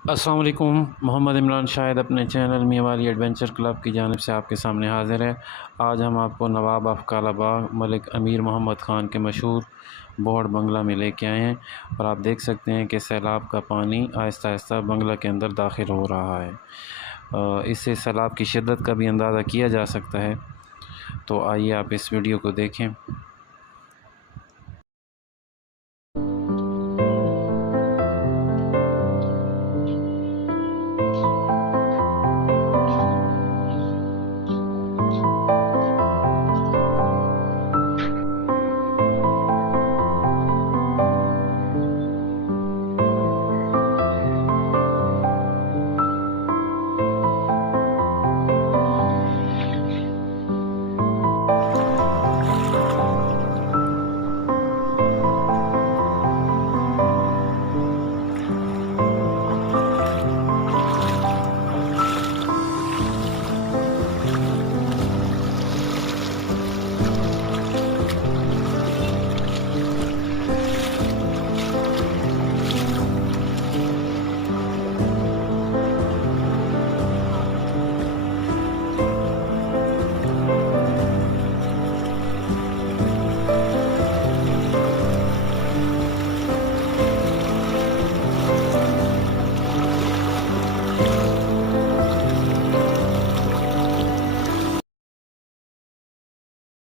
अस्सलाम वालेकुम। मोहम्मद इमरान शाहिद अपने चैनल मियां वाली एडवेंचर क्लब की जानिब से आपके सामने हाज़िर है। आज हम आपको नवाब ऑफ कालाबाग मलिक अमीर मोहम्मद ख़ान के मशहूर बोहड़ बंगला में लेके आए हैं और आप देख सकते हैं कि सैलाब का पानी आहिस्ता आहिस्ता बंगला के अंदर दाखिल हो रहा है। इससे सैलाब की शिद्दत का भी अंदाज़ा किया जा सकता है। तो आइए आप इस वीडियो को देखें।